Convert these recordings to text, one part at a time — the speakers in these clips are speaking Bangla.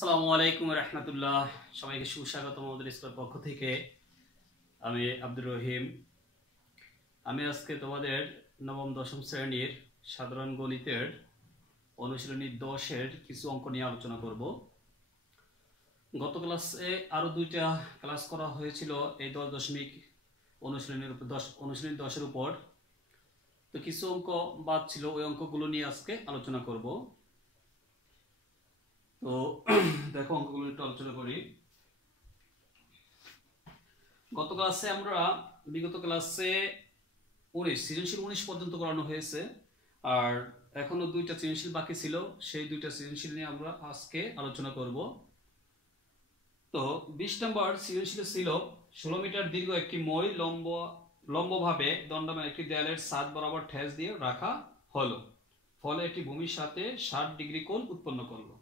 আসসালামু আলাইকুম রহমতুল্লাহ। সবাইকে সুস্বাগতম আমাদের স্কুলের পক্ষ থেকে। আমি আব্দুর রহিম। আমি আজকে তোমাদের নবম দশম শ্রেণীর সাধারণ গণিতের অনুশীলনী 10-এর কিছু অঙ্ক নিয়ে আলোচনা করব। গত ক্লাসে আরো দুইটা ক্লাস করা হয়েছিল এই 10 দশমিক অনুশীলনীর উপর, অনুশীলনী 10-এর উপর। তো কিছু অঙ্ক বাদ ছিল, ওই অঙ্কগুলো নিয়ে আজকে আলোচনা করব। তো দেখো অঙ্কগুলো একটু আলোচনা করি। গত ক্লাসে আমরা বিগত ক্লাসে 19 সৃজনশীল 19 পর্যন্ত করানো হয়েছে, আর এখনো দুইটা সৃজনশীল বাকি ছিল। সেই দুইটা সৃজনশীল নিয়ে আমরা আজকে আলোচনা করব। তো 20 নম্বর সৃজনশীল ছিল 16 মিটার দীর্ঘ একটি মই লম্বভাবে দণ্ডায়মান একটি দেয়ালের ছাদ বরাবর ঠেস দিয়ে রাখা হলো, ফলে এটি ভূমির সাথে 60 ডিগ্রি কোণ উৎপন্ন করলো।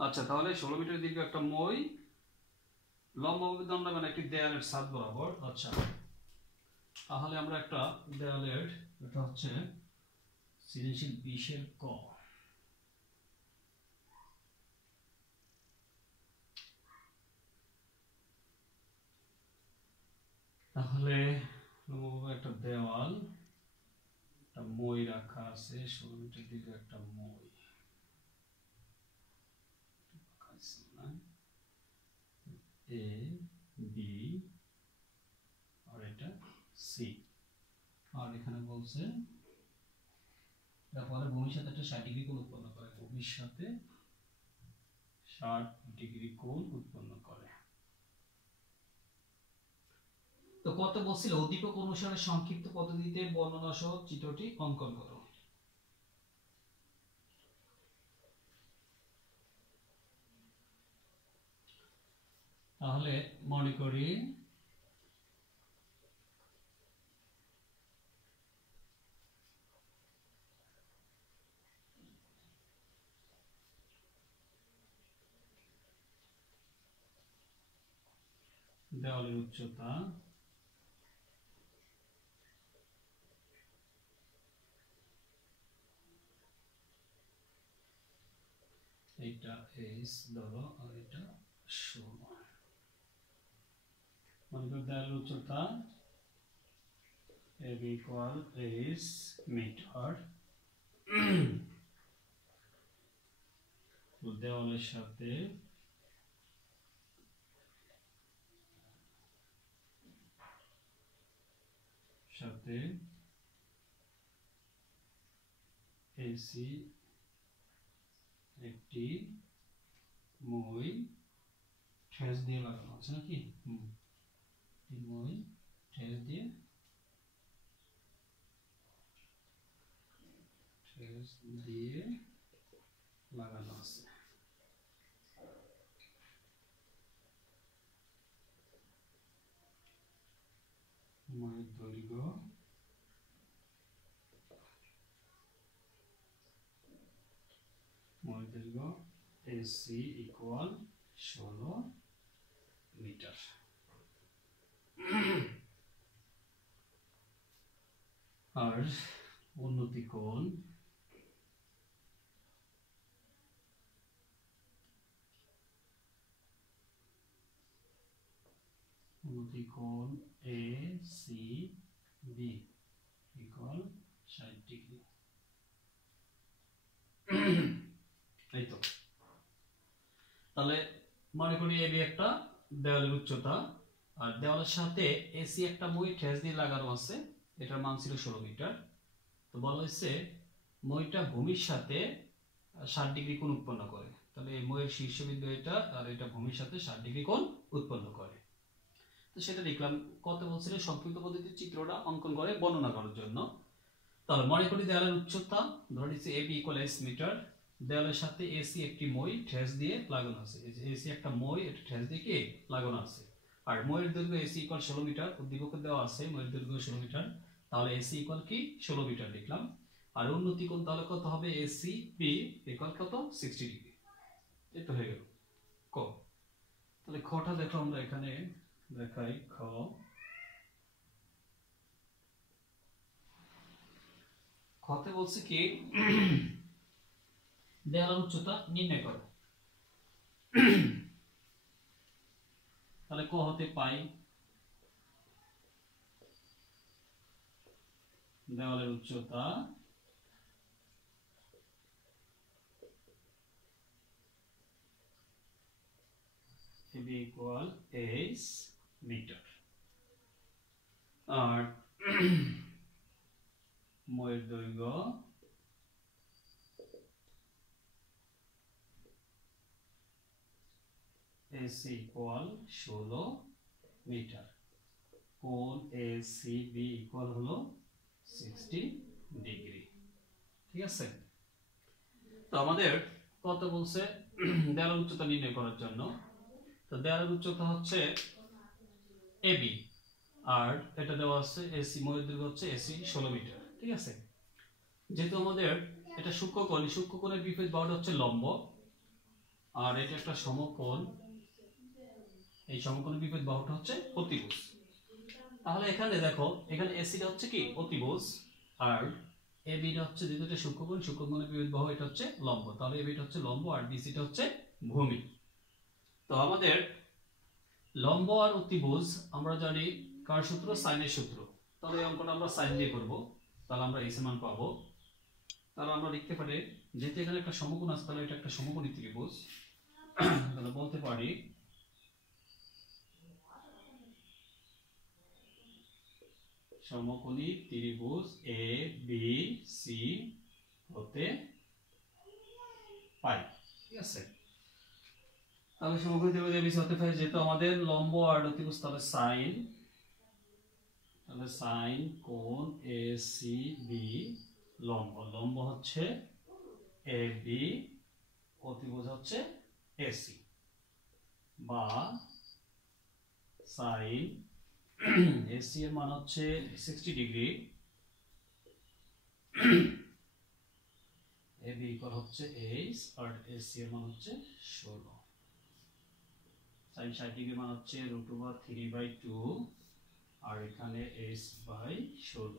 আচ্ছা, তাহলে 16 মিটার দীর্ঘ একটা মই লম্বভাবে দণ্ডায়মান একটি দেয়ালের ছাদ বরাবর। আচ্ছা, তাহলে আমরা একটা দেয়ালের, এটা হচ্ছে সৃজনশীল 20-এর ক। তাহলে লম্বভাবে একটা দেওয়াল, একটা মই রাখা আছে, 16 মিটার দীর্ঘ একটা মই, এ বি আর এটা সি। আর এখানে বলছে তারপরে ভূমির সাথে একটা 60 ডিগ্রি কোণ উৎপন্ন করে, ভূমির সাথে 60 ডিগ্রি কোণ উৎপন্ন করে। তো কত বলছিল, উদ্দীপক অনুসারে সংক্ষিপ্ত পদ্ধতিতে বর্ণনা সহ চিত্রটি অঙ্কন করো। তাহলে মনে করি দেওয়ালের উচ্চতা এটা h ধরো, আর এটা 16। মনে করি দেওয়ালের উচ্চতা ab equal h মিটার। দেওয়ালের সাথে এসি একটি মই ঠেস দিয়ে লাগানো আছে নাকি? মই ঠেস দিয়ে লাগানো আছে। ময়ের দৈর্ঘ্য এসি ইকুয়াল 16 মিটার। আর উন্নতি কোণ A C B equal 60 degree. এই তো, তাহলে মনে করি এবি একটা দেওয়ালের উচ্চতা, আর দেওয়ালের সাথে এসি একটা মই ঠেস দিয়ে লাগানো আছে, এটার মান ছিল 16 মিটার। তো বলা হয়েছে মইটা ভূমির সাথে 60 ডিগ্রি কোণ উৎপন্ন করে। তাহলে এই মইয়ের শীর্ষবিন্দু এটা, আর এটা ভূমির সাথে 60 ডিগ্রি কোণ উৎপন্ন করে। তো সেটা লিখলাম। কত বলছিল, সংক্ষিপ্ত পদ্ধতির চিত্রটা অঙ্কন করে বর্ণনা করার জন্য। তাহলে মনে করি দেওয়ালের উচ্চতা ধরে নিচ্ছি এবি ইকুয়াল h মিটার, দেওয়ালের সাথে এসি একটি মই ঠেস দিয়ে লাগানো আছে। এই যে এসি একটা মই, এটা ঠেস দিয়ে কি লাগানো আছে। আর মইয়ের দৈর্ঘ্য এসি ইকুয়াল 16 মিটার, উদ্দীপকে দেওয়া আছে মইয়ের দৈর্ঘ্য 16 মিটার। তাহলে এসি ইকুয়াল কি 16 মিটার লিখলাম। আর উন্নতি কোণ তাহলে কত হবে, এসি বি ইকুয়াল কত 60 ডিগ্রি। এই তো হয়ে গেল ক। তাহলে খটা দেখো, আমরা এখানে দেখাই খ। খতে বলছে কি দেওয়ালের উচ্চতা নির্ণয় করো। তাহলে ক হতে পাই দেওয়ালের উচ্চতা AB equal h মিটার, আর ময়ের দৈর্ঘ্য AC equal 16 মিটার, কোণ ACB equal হলো 60 ডিগ্রি। ঠিক আছে, তো আমাদের কত বলছে দেওয়ালের উচ্চতা নির্ণয় করার জন্য। তো দেওয়ালের উচ্চতা হচ্ছে AB, আর এটা দেওয়া আছে AC, ময়ের দৈর্ঘ্য হচ্ছে AC 16 মিটার। ঠিক আছে, যেহেতু আমাদের এটা সূক্ষ্মকোণ, সূক্ষ্মকোণের বিপরীত বাহুটা হচ্ছে লম্ব, আর এটা একটা সমকোণ, এই সমকোণের বিপরীত বাহুটা হচ্ছে অতিভুজ। তাহলে এখানে দেখো, এখানে AC টা হচ্ছে কি অতিভুজ, আর AB টা হচ্ছে যেহেতু এটা সূক্ষ্মকোণ, সূক্ষ্মকোণের বিপরীত বাহু এটা হচ্ছে লম্ব, তাহলে AB টা হচ্ছে লম্ব আর BC টা হচ্ছে ভূমি। তো আমাদের লম্ব আর অতিভুজ আমরা জানি কার সূত্র, সাইনের সূত্র। তাহলে এই অঙ্কটা আমরা সাইন দিয়ে করব, তাহলে আমরা এই মান পাবো। তাহলে আমরা লিখতে পারি, যেহেতু এখানে একটা সমকোণ আছে তাহলে এটা একটা সমকোণী ত্রিভুজ, তাহলে বলতে পারি সমকোণী ত্রিভুজ ABC হতে পাই। ঠিক আছে, তাহলে সমকোণী ত্রিভুজ ABC হতে পাই, যেহেতু আমাদের লম্ব আর অতিভুজ, তাহলে সাইন কোণ ACB, লম্ব হচ্ছে AB, অতিভুজ হচ্ছে AC, বা সাইন AC এর মান হচ্ছে 60 ডিগ্রি, AB ইকুয়াল হচ্ছে h, আর AC এর মান হচ্ছে 16। সাইন 60 ডিগ্রি মান হচ্ছে √3/2, আর এখানে h/16,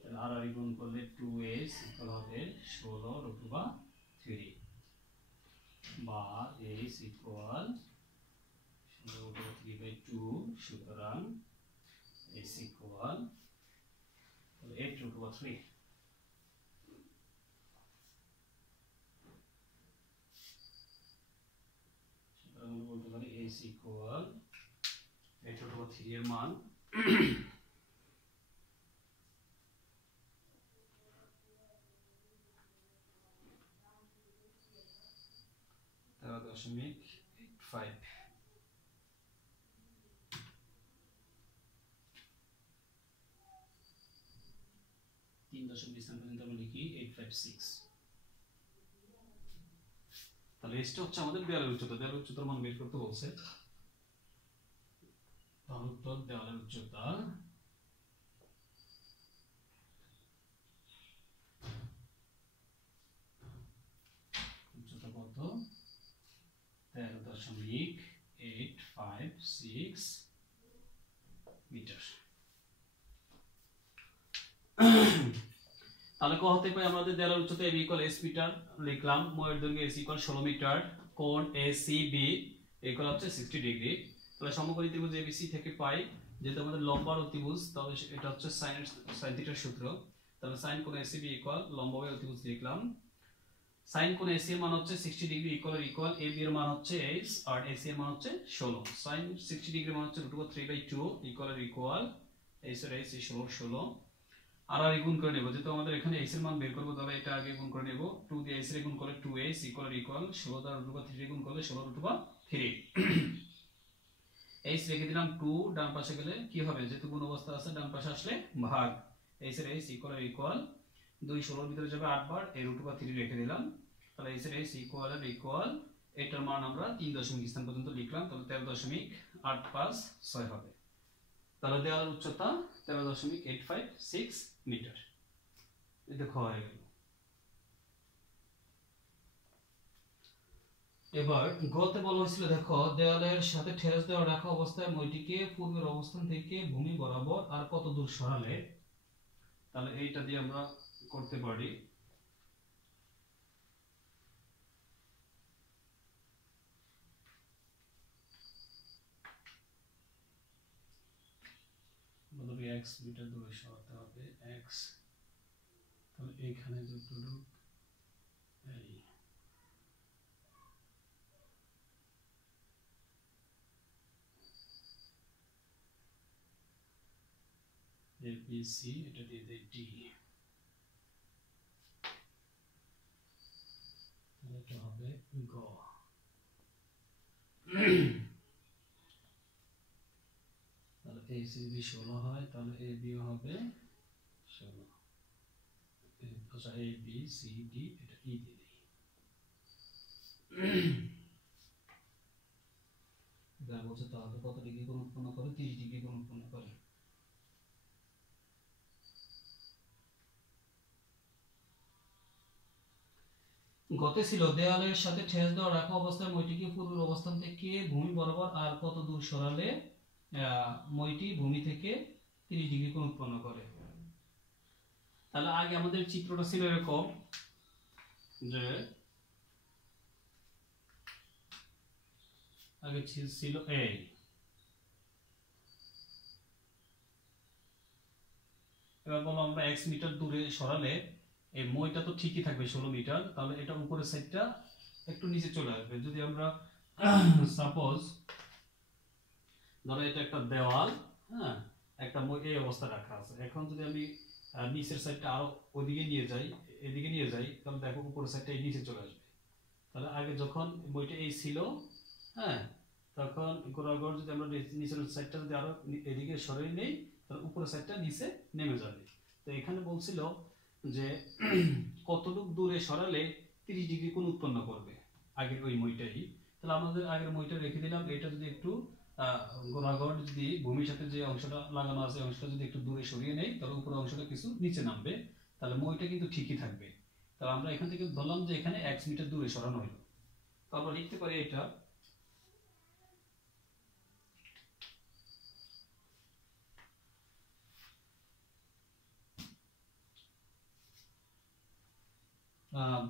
তাহলে আর গুণ করলে 2h ইকুয়াল হবে 16√3, বা h ইকুয়াল 16√3/2, সুতরাং h ইকুয়াল 8√3। সুতরাং আমরা বলতে পারি h ইকুয়াল 8√3 এর মান 13.85। 3.2 স্থান পর্যন্ত আমরা লিখি 856। তাহলে এটা হচ্ছে আমাদের দেওয়ালের উচ্চতা। দেওয়ালের উচ্চতার মান বের করতে বলছে, তাহলে উত্তর দেওয়ালের উচ্চতা কত, 13.856 মিটার। তাহলে ক হতে পাই আমাদের দেওয়ালের উচ্চতা AB ইকুয়াল s মিটার লিখলাম, ময়ের দৈর্ঘ্য AC ইকুয়াল 16 মিটার, কোণ ACB ইকুয়াল হচ্ছে 60 ডিগ্রি। তাহলে সমকোণী ত্রিভুজ ABC থেকে পাই, যেহেতু আমাদের লম্ব আর অতিভুজ, তাহলে এটা হচ্ছে সাইন থিটার সূত্র। তাহলে সাইন কোণ ACB ইকুয়াল লম্ব বাই অতিভুজ লিখলাম, সাইন কোণ AC এর মান হচ্ছে 60 ডিগ্রি ইকুয়াল AB এর মান হচ্ছে h, আর AC এর মান হচ্ছে 16। সাইন 60 ডিগ্রি মান হচ্ছে √3/2 ইকুয়াল h এর h 16, আর গুণ করে নেব, যেহেতু আমাদের এখানে h এর মান বের করব, তাহলে এটা আগে গুণ করে নেব। 2 দিয়ে h এর গুণ করলে 2h ইকুয়াল 16 দ্বারা √3 গুণ করলে 16√3। h রেখে দিলাম, 2 ডান পাশে গেলে কি হবে, যেহেতু গুণ অবস্থা আছে ডান পাশে আসলে ভাগ, h এর h ইকুয়াল 2 16 এর ভিতরে যাবে 8 বার, এই √3 রেখে দিলাম। তাহলে h এর h ইকুয়াল এটার মান আমরা 3 দশমিক স্থান পর্যন্ত লিখলাম, তাহলে 13.856 হবে। তাহলে দেওয়ালের উচ্চতা 13.856 মিটার। এই দেখো হয়ে গেল। এবার গতে বলা হয়েছিল, দেখো দেওয়ালের সাথে ঠেস দেওয়া রাখা অবস্থায় মইটিকে পূর্বের অবস্থান থেকে ভূমি বরাবর আর কত দূর সরালে, তাহলে এইটা দিয়ে আমরা করতে পারি। x মিটার দূরে সরাতে হবে x, তাহলে এখানে যতটুকু এই ABC এটা দিয়ে দেই D, তাহলে এটা হবে গ। তাহলে AC যদি 16 হয় তাহলে AB হবে 16, আচ্ছা AB CD এটা E দিয়ে দিই। এবার বলছে তাহলে কত ডিগ্রি কোণ উৎপন্ন করে? 30 ডিগ্রি কোণ উৎপন্ন করে। গতে ছিল দেওয়ালের সাথে ঠেস দেওয়া রাখা অবস্থায় মইটিকে পূর্বের অবস্থান থেকে ভূমি বরাবর আর কত দূর সরালে মইটি ভূমি থেকে 30 ডিগ্রি কোণ উৎপন্ন করে। তাহলে আগে আমাদের চিত্রটা ছিল এরকম যে আগে ছিল এই, এবার বলো আমরা x মিটার দূরে সরালে এই মইটা তো ঠিকই থাকবে 16 মিটার, তাহলে এটা উপরের সাইডটা একটু নিচে চলে আসবে। যদি আমরা সাপোজ ধরো এটা একটা দেওয়াল, হ্যাঁ, একটা মই এই অবস্থা রাখা আছে, এখন যদি আমি নিচের সাইডটা আরো ওইদিকে নিয়ে যাই, এদিকে নিয়ে যাই, তাহলে দেখো উপরের সাইডটা এই নিচে চলে আসবে। তাহলে আগে যখন মইটা এই ছিল, হ্যাঁ, তখন গোড়াগড় যদি আমরা নিচের সাইডটা যদি আরো এদিকে সরিয়ে নেই তাহলে উপরের সাইডটা নিচে নেমে যাবে। তো এখানে বলছিল যে কতটুকু দূরে সরালে 30 ডিগ্রি কোণ উৎপন্ন করবে আগের ওই মইটাই। তাহলে আমাদের আগের মইটা রেখে দিলাম, এটা যদি একটু গোড়াগড় যদি ভূমির সাথে যে অংশটা লাগানো আছে অংশটা যদি একটু দূরে সরিয়ে নেই তাহলে উপরের অংশটা কিছু নিচে নামবে, তাহলে মইটা কিন্তু ঠিকই থাকবে। তাহলে আমরা এখান থেকে বললাম যে এখানে x মিটার দূরে সরানো হলো। তারপর লিখতে পারি এটা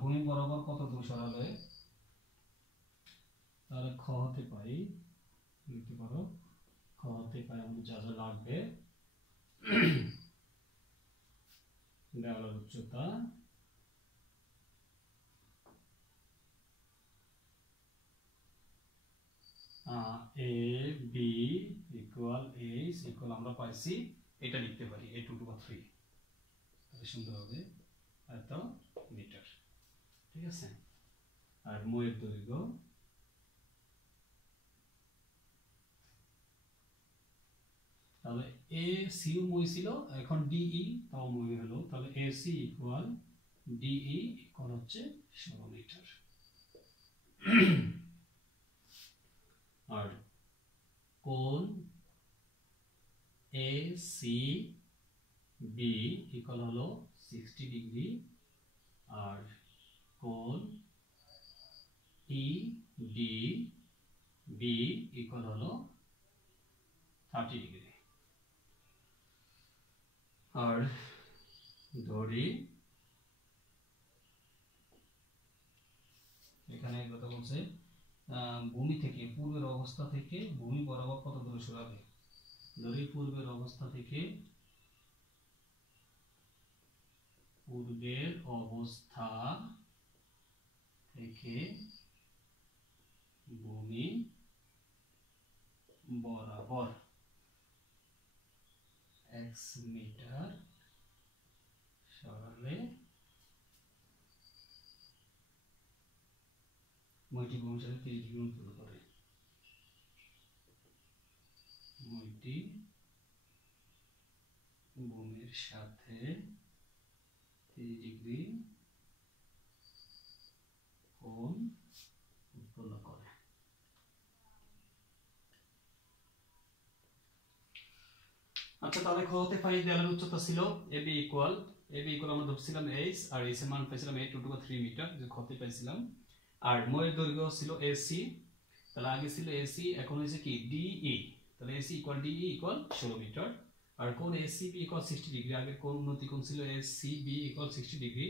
ভূমি বরাবর কত দূর সরালে, তাহলে খ হতে পাই, লিখতে পারো খ হতে পাই আমাদের যা যা লাগবে দেওয়ালের উচ্চতা, a b equal h equal আমরা পাইছি এটা লিখতে পারি a 2 to 3, তাহলে সুন্দর হবে এত মিটার, ঠিক আছে। আর মইয়ের দৈর্ঘ্য তাহলে AC মই ছিল, এখন DE তাও মই হলো, তাহলে AC ইকুয়াল DE ইকুয়াল হচ্ছে 16 মিটার। আর কোণ ACB ইকুয়াল হলো 60 ডিগ্রি, আর কোণ EDB ইকুয়াল হলো 30 ডিগ্রি। আর ধরি এখানে কথা বলছে ভূমি থেকে পূর্বের অবস্থা থেকে ভূমি বরাবর কত দূরে সরাবে। ধরি পূর্বের অবস্থা থেকে ভূমি বরাবর x মিটার সরালে মইটি ভূমির সাথে 30 ডিগ্রি উৎপন্ন করে। মইটি ভূমির সাথে 30 ডিগ্রি কোণ উৎপন্ন করে। আচ্ছা, তাহলে খ হতে পাই দেওয়ালের উচ্চতা ছিল AB ইকুয়াল আমরা ধরছিলাম h, আর h এর মান পাইছিলাম 8 2 to 3 মিটার, যে খতে পাইছিলাম। আর মইয়ের দৈর্ঘ্য ছিল AC, তাহলে আগে ছিল AC, এখন হয়েছে কি DE, তাহলে AC ইকুয়াল DE ইকুয়াল 16 মিটার। আর কোণ ACB ইকুয়াল 60 ডিগ্রি, আগে কোণ উন্নতি কোণ ছিল ACB ইকুয়াল 60 ডিগ্রি,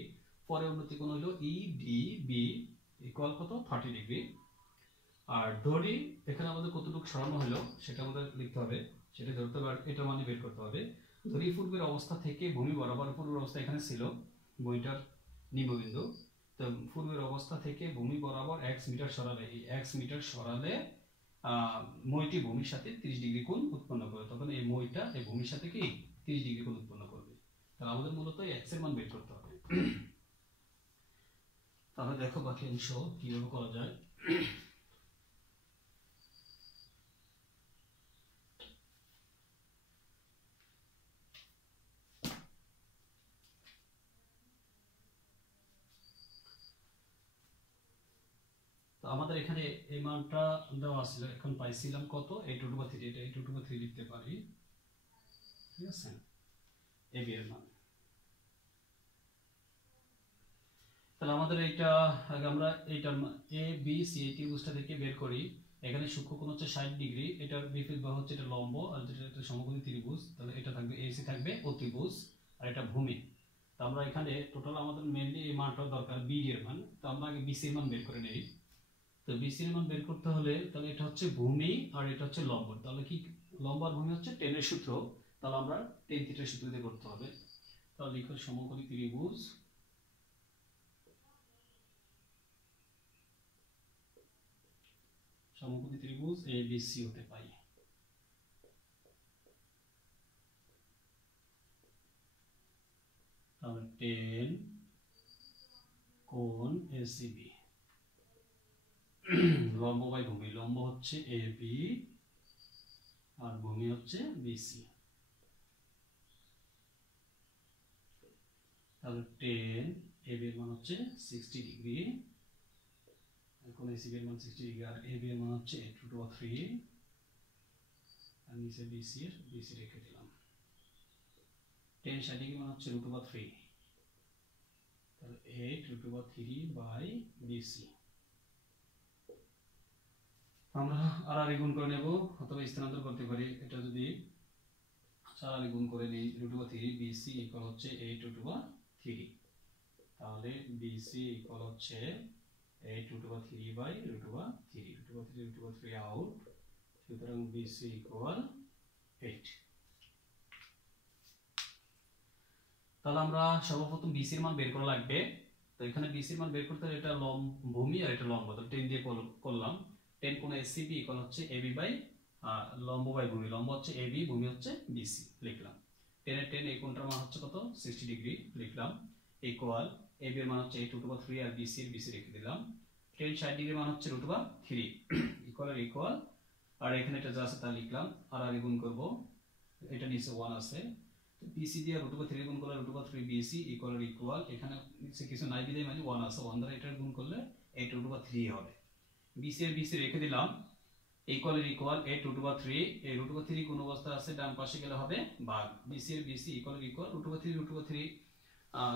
পরে উন্নতি কোণ হলো EDB ইকুয়াল কত 30 ডিগ্রি। আর ধরি এখানে আমাদের কতটুকু সরানো হলো সেটা আমাদের লিখতে হবে, সেটা ধরতে হবে, এটা মানে বের করতে হবে। ধরি পূর্বের অবস্থা থেকে ভূমি বরাবর, পূর্বের অবস্থা এখানে ছিল বইটার নিম্নবিন্দু, তো পূর্বের অবস্থা থেকে ভূমি বরাবর x মিটার সরালে, এই x মিটার সরালে মইটি ভূমির সাথে 30 ডিগ্রি কোণ উৎপন্ন করে, তখন এই মইটা এই ভূমির সাথে কি 30 ডিগ্রি কোণ উৎপন্ন করবে। তাহলে আমাদের মূলত x এর মান বের করতে হবে। তাহলে দেখো বাকি অংশ কিভাবে করা যায়। আমাদের এখানে এই মানটা দেওয়া ছিল, এখন পাইছিলাম কত, 8/3, এটা 8/3 লিখতে পারি, ঠিক আছে, ab এর মান। তাহলে আমাদের এইটা আগে আমরা এইটার a b c এই ত্রিভুজটা থেকে বের করি। এখানে সূক্ষ্মকোণ হচ্ছে 60 ডিগ্রি, এটার বিপরীত বাহু হচ্ছে এটা লম্ব, আর যেটা একটা সমকোণী ত্রিভুজ, তাহলে এটা থাকবে ac থাকবে অতিভুজ, আর এটা ভূমি। তো আমরা এখানে টোটাল আমাদের মেইনলি এই মানটা দরকার bd এর মান, তো আমরা আগে bc এর মান বের করে নেই। তো BC এর মান বের করতে হলে তাহলে এটা হচ্ছে ভূমি আর এটা হচ্ছে লম্ব, তাহলে কি লম্ব আর ভূমি হচ্ছে টেনের সূত্র, তাহলে আমরা টেন থিটার সূত্র দিয়ে করতে হবে। তাহলে লিখো সমকোণী ত্রিভুজ ABC হতে পাই। তাহলে 10 কোণ ACB, লম্ব বাই ভূমি, লম্ব হচ্ছে AB আর ভূমি হচ্ছে BC। তাহলে 10 AB এর মান হচ্ছে 60 ডিগ্রি, এখন ACB এর মান 60 ডিগ্রি, আর AB এর মান হচ্ছে 8/3, আর নিচে BC রেখে দিলাম। 10 60 ডিগ্রি মান হচ্ছে √3, তাহলে 8√3/BC। আমরা আর গুণ করে নেব অথবা স্থানান্তর করতে পারি, এটা যদি 4 গুণ করে নিই √3, BC ইকুয়াল হচ্ছে 8√3, তাহলে BC ইকুয়াল হচ্ছে 8√3/√3 আউট, সুতরাং BC ইকুয়াল 8। তাহলে আমরা সর্বপ্রথম BC এর মান বের করা লাগবে। তো এখানে BC এর মান বের করতে হলে এটা ভূমি আর এটা লম্ব, তো 10 দিয়ে করলাম। 10 কোণ ACB ইকুয়াল হচ্ছে AB বাই লম্ব বাই ভূমি, লম্ব হচ্ছে AB, ভূমি হচ্ছে BC, লিখলাম। 10 এর 10 এই কোণটার মান হচ্ছে কত, 60 ডিগ্রি, লিখলাম, ইকুয়াল AB এর মান হচ্ছে 8√3 আর BC রেখে দিলাম। 10 60 ডিগ্রি মান হচ্ছে √3, ইকুয়াল, আর এখানে এটা যা আছে তা লিখলাম, আর গুণ করব, এটা নিচে 1 আছে, তো BC দিয়ে √3 গুণ করলে √3 BC ইকুয়াল, এখানে নিচে কিছু নাই বিদায় মানে 1 আছে, 1 দ্বারা এটা গুণ করলে 8√3 হবে। BC রেখে দিলাম, ইকুয়াল 8√3, এই √3 কোন অবস্থা আছে ডান পাশে গেলে হবে ভাগ, BC ইকুয়াল √3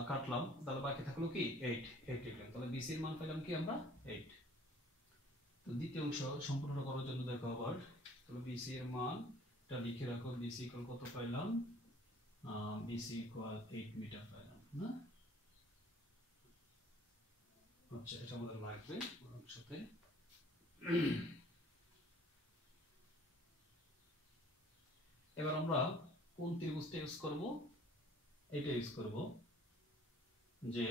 কাটলাম, তাহলে বাকি থাকলো কি 8 লিখলাম, তাহলে BC এর মান পেলাম কি আমরা 8। তো দ্বিতীয় অংশ সম্পূর্ণ করার জন্য দেখো আবার, তাহলে BC এর মানটা লিখে রাখো, BC ইকুয়াল কত পাইলাম, BC ইকুয়াল 8 মিটার পাইলাম না, আচ্ছা এটা আমাদের লাগবে অংশতে। এবার আমরা কোন ত্রিভুজটা ইউজ করব, এটা ইউজ করব যে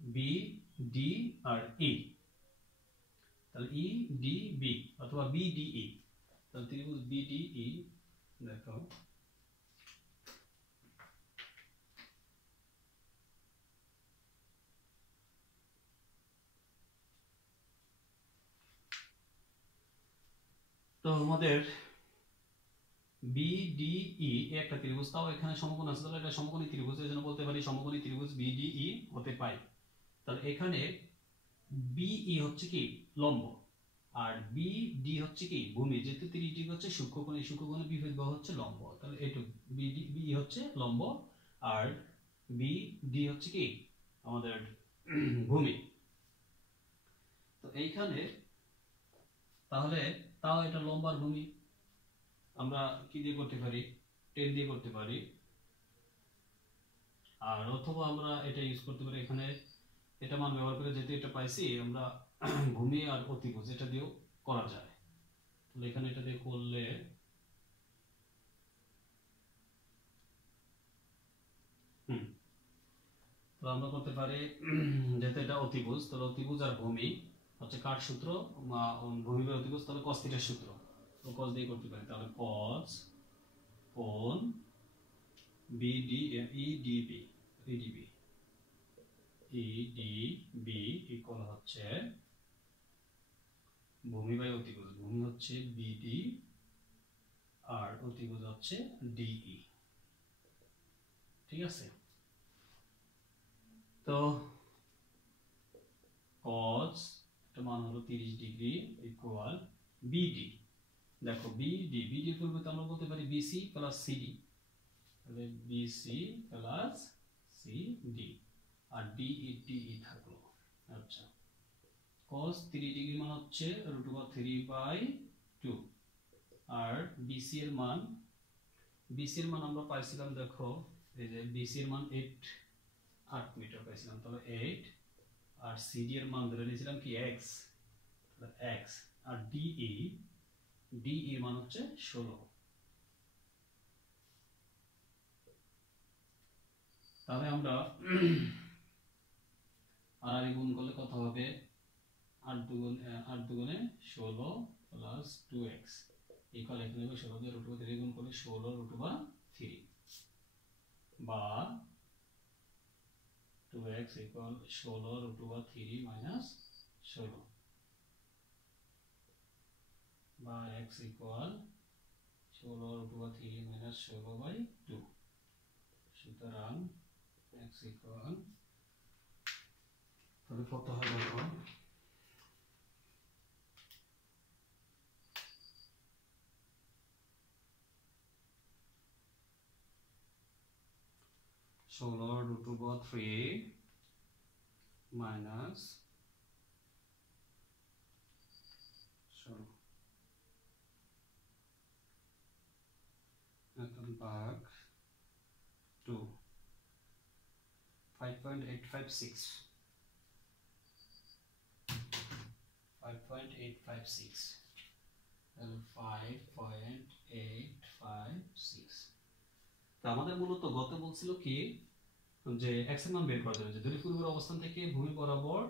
BD আর E, তাহলে EDB অথবা BDE, তাহলে ত্রিভুজ BDE দেখো, তো আমাদের BDE একটা ত্রিভুজ, তাও এখানে সমকোণ আছে, তাহলে এটা সমকোণী ত্রিভুজ, এর জন্য বলতে পারি সমকোণী ত্রিভুজ BDE হতে পাই। তাহলে এখানে BE হচ্ছে কি লম্ব, আর BD হচ্ছে কি ভূমি, যেহেতু 30 ডিগ্রি হচ্ছে সূক্ষ্মকোণ, এই সূক্ষ্মকোণের বিপরীত বাহু হচ্ছে লম্ব, তাহলে এইটুকু BE হচ্ছে লম্ব, আর BD হচ্ছে কি আমাদের ভূমি। তো এইখানে তাহলে তাও এটা লম্ব আর ভূমি আমরা কি দিয়ে করতে পারি, 10 দিয়ে করতে পারি, আর অথবা আমরা এটা ইউজ করতে পারি, এখানে এটা মান ব্যবহার করে যেহেতু এটা পাইছি আমরা ভূমি আর অতিভুজ এটা দিয়েও করা যায়। তাহলে এখানে এটা দিয়ে করলে তো আমরা করতে পারি যেহেতু এটা অতিভুজ, তাহলে অতিভুজ আর ভূমি হচ্ছে কার সূত্র, ভূমি বাই অতিভুজ, তাহলে cos থিটার সূত্র, তো cos দিয়ে করতে পারি। তাহলে cos কোণ EDB ইকুয়াল হচ্ছে ভূমি বাই অতিভুজ, ভূমি হচ্ছে BD আর অতিভুজ হচ্ছে DE। ঠিক আছে, তো cos এর মান হলো 30 ডিগ্রি ইকুয়াল BD। দেখো BD এর পরিবর্তে আমরা বলতে পারি BC প্লাস CD, তাহলে BC প্লাস CD আর DE থাকলো। আচ্ছা, cos 30 ডিগ্রি মান হচ্ছে √3/2 আর BC এর মান আমরা পাইছিলাম, দেখো এই যে BC এর মান 8 মিটার পাইছিলাম, তাহলে 8 আর CD এর মান ধরে নিয়েছিলাম কি x, তাহলে x আর DE এর মান হচ্ছে 16। তাহলে আমরা আর গুণ করলে কত হবে, 8 দুগুণে 16 প্লাস 2x ইকুয়াল এখানে হবে 16 দিয়ে √3 গুণ করলে 16√3 বা 2x ইকুয়াল 16√3 মাইনাস 16 বা x ইকুয়াল 16√3 মাইনাস 16/2। সুতরাং x ইকুয়াল, তাহলে কত হবে এখন, (16√3 মাইনাস 16 এখন ভাগ 2 5.856 তাহলে 5.856। তো আমাদের মূলত গত বলছিল কি যে x এর মান বের করা যাবে, যে দুই পূর্বের অবস্থান থেকে ভূমি বরাবর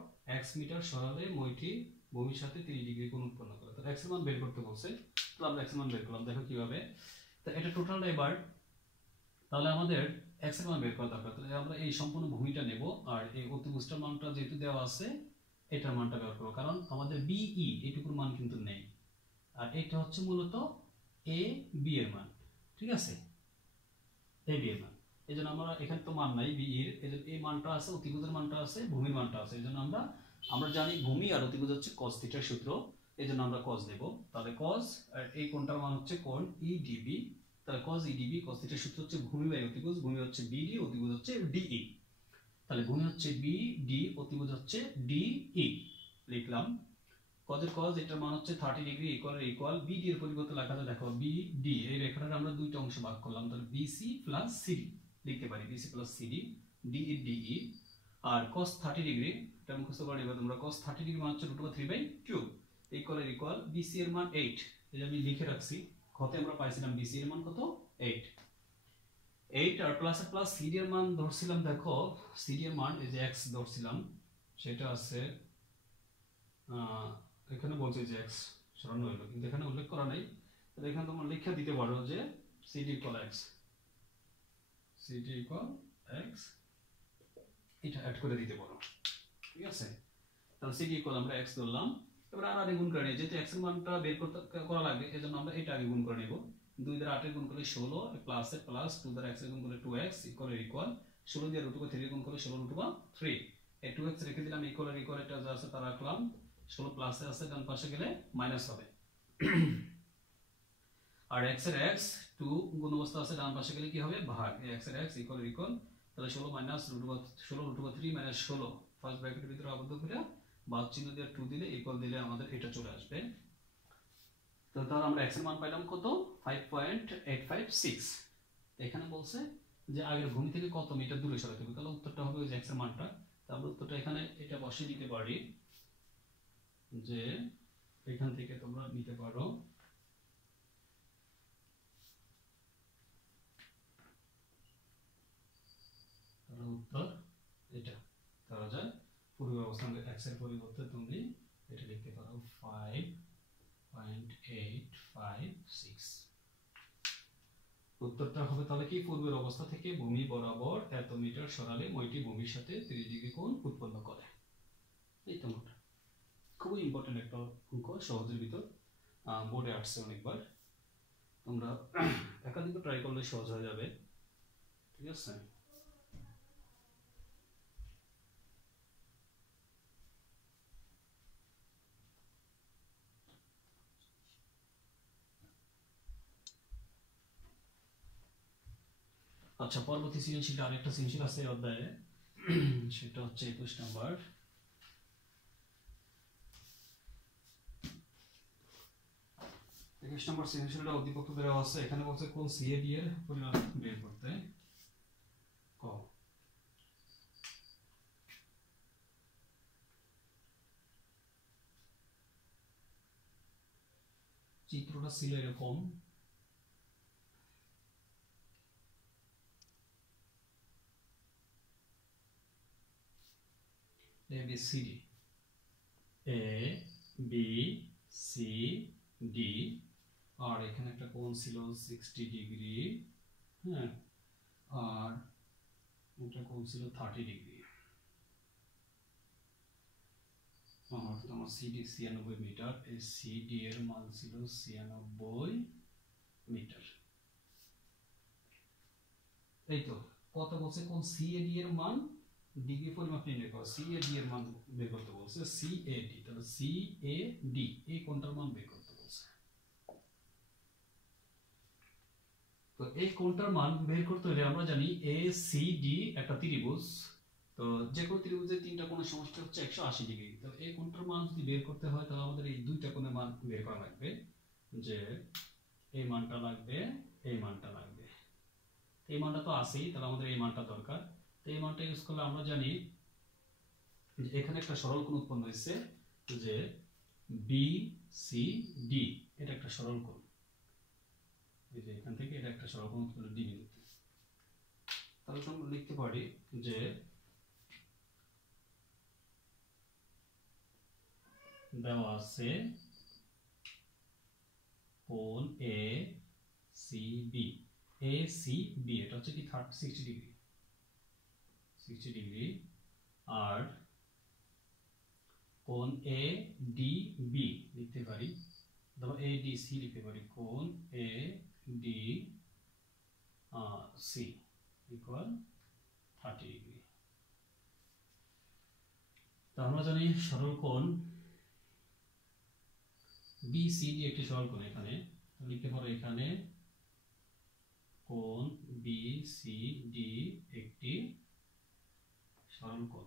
x মিটার সরালে মইটি ভূমির সাথে 30 ডিগ্রি কোণ উৎপন্ন করে। তো x এর মান বের করতে বলছে, তো আমরা x এর মান বের করলাম, দেখো কিভাবে। তো এটা টোটালটা এবার, তাহলে আমাদের x এর মান বের করা দরকার। তাহলে আমরা এই সম্পূর্ণ ভূমিটা নেব আর এই অতিভুজটার মানটা যেহেতু দেওয়া আছে এটার মানটা বের করব, কারণ আমাদের BE এইটুকুর মান কিন্তু নেই, আর এটা হচ্ছে মূলত AB এর মান। ঠিক আছে, AB এর মান, এজন্য আমরা এখানে তো মান নাই BE এর, এজন্য এই মানটা আছে, অতিভুজের মানটা আছে, ভূমির মানটা আছে, এজন্য আমরা জানি ভূমি আর অতিভুজ হচ্ছে cos থিটার সূত্র, এজন্য আমরা cos দেব। তাহলে cos আর এই কোণটার মান হচ্ছে কোণ EDB, তাহলে cos EDB, cos থিটার সূত্র হচ্ছে ভূমি বাই অতিভুজ, ভূমি হচ্ছে BD, অতিভুজ হচ্ছে DE, তাহলে ভূমি হচ্ছে BD, অতিভুজ হচ্ছে DE লিখলাম। cos এর cos, এটার মান হচ্ছে 30 ডিগ্রি ইকুয়াল BD এর পরিবর্তে লেখা যায়, দেখো BD এই রেখাটার আমরা দুইটা অংশে ভাগ করলাম, তাহলে BC প্লাস CD লিখতে পারি, BC প্লাস CD DE আর cos 30 ডিগ্রি এটা মুখস্থ করে নিবা তোমরা, cos 30 ডিগ্রি মান হচ্ছে √3/2 ইকুয়াল BC এর মান 8, এই যে আমি লিখে রাখছি, কত আমরা পাইছিলাম BC এর মান কত 8 আর প্লাস CD এর মান ধরছিলাম, দেখো CD এর মান এই যে x ধরছিলাম, সেটা আছে এখানে বলছে যে x সরানো হলো, কিন্তু এখানে উল্লেখ করা নাই, তাহলে এখানে তোমরা লিখে দিতে পারো যে CD ইকুয়াল x, এটা অ্যাড করে দিতে পারো। ঠিক আছে, তাহলে CD ইকুয়াল আমরা x ধরলাম, এবার আর গুণ করে নিই, যেহেতু x এর মানটা বের করা লাগে এজন্য আমরা এটা আগে গুণ করে নেব। 2 দ্বারা 8 এর গুণ করলে 16 প্লাস এর প্লাস 2 দ্বারা x এর গুণ করলে 2x ইকুয়াল 16 দিয়ে √3 গুণ করলে 16√3, এই 2x রেখে দিলাম, ইকুয়াল এটা যা আছে তা রাখলাম, 16 প্লাস এ আছে, ডান পাশে গেলে মাইনাস হবে, আর x এর x 2 গুণ অবস্থা আছে, ডান পাশে গেলে কি হবে ভাগ, x এর x ইকুয়াল, তাহলে 16 মাইনাস √3 মাইনাস 16 ফার্স্ট ব্র্যাকেটের ভিতরে আবদ্ধ করে বাদ চিহ্ন দিয়ে 2 দিলে ইকুয়াল দিলে আমাদের এটা চলে আসবে। তো তাহলে আমরা x এর মান পাইলাম কত 5.856। এখানে বলছে যে আগের ভূমি থেকে কত মিটার দূরে সরাতে হবে, তাহলে উত্তরটা হবে ওই যে x এর মানটা, তাহলে উত্তরটা এখানে এটা বসিয়ে দিতে পারি, যে এখান থেকে তোমরা নিতে পারো উত্তর এটা ধরা যায় পূর্বের অবস্থান x এর পরিবর্তে তুমি এটা লিখতে পারো 5.856। উত্তরটা হবে তাহলে কি, পূর্বের অবস্থা থেকে ভূমি বরাবর এত মিটার সরালে মইটি ভূমির সাথে 30 ডিগ্রি কোণ উৎপন্ন করে। এই তো মোটা খুবই ইম্পর্টেন্ট একটা অঙ্ক, সহজের ভিতর, বোর্ডে আসছে অনেকবার, তোমরা একাধিক ট্রাই করলে সহজ হয়ে যাবে। ঠিক আছে, আচ্ছা পরবর্তী সৃজনশীলটা আরেকটা সৃজনশীল আছে এই অধ্যায়ে, সেটা হচ্ছে 21 নাম্বার। 21 নাম্বার সৃজনশীলটা উদ্দীপক দেওয়া আছে, এখানে বলছে কোন সিএডি এর পরিমাণ বের করতে। ক চিত্রটা ছিল এরকম, ABCD, A B C D, আর এখানে একটা কোণ ছিল 60 ডিগ্রি, হ্যাঁ, আর এটা কোণ ছিল 30 ডিগ্রি, আর তোমার CD 96 মিটার, এই CD এর মান ছিল 96 মিটার। এই তো কত বলছে, কোন CAD এর মান ডিগ্রি পরিমাপ নির্ণয় করো, CAD এর মান বের করতে বলছে, CAD, তাহলে CAD এই কোণটার মান বের করতে বলছে। তো এই কোণটার মান বের করতে হলে আমরা জানি ACD একটা ত্রিভুজ, তো যে কোনো ত্রিভুজের তিনটা কোণের সমষ্টি হচ্ছে 180 ডিগ্রি। তো এই কোণটার মান যদি বের করতে হয় তাহলে আমাদের এই দুইটা কোণের মান বের করা লাগবে, যে এই মানটা লাগবে, এই মানটা লাগবে, এই মানটা তো আছেই, তাহলে আমাদের এই মানটা দরকার। তো এই মানটা ইউজ করলে আমরা জানি যে এখানে একটা সরল কোণ উৎপন্ন হয়েছে, যে BCD, এটা একটা সরল কোণ, এই যে এখান থেকে এটা একটা সরল কোণ উৎপন্ন D বিন্দুতে। তাহলে আমরা লিখতে পারি যে দেওয়া আছে কোণ ACB, ACB এটা হচ্ছে কি 60 ডিগ্রি, 60 ডিগ্রি, আর কোণ ADB লিখতে পারি, ধরো ADC লিখতে পারি, কোণ ADC ইকুয়াল 30 ডিগ্রি। তা আমরা জানি সরল কোণ BCD একটি সরল কোণ, এখানে লিখতে পারো এখানে কোণ BCD একটি সরল কোণ।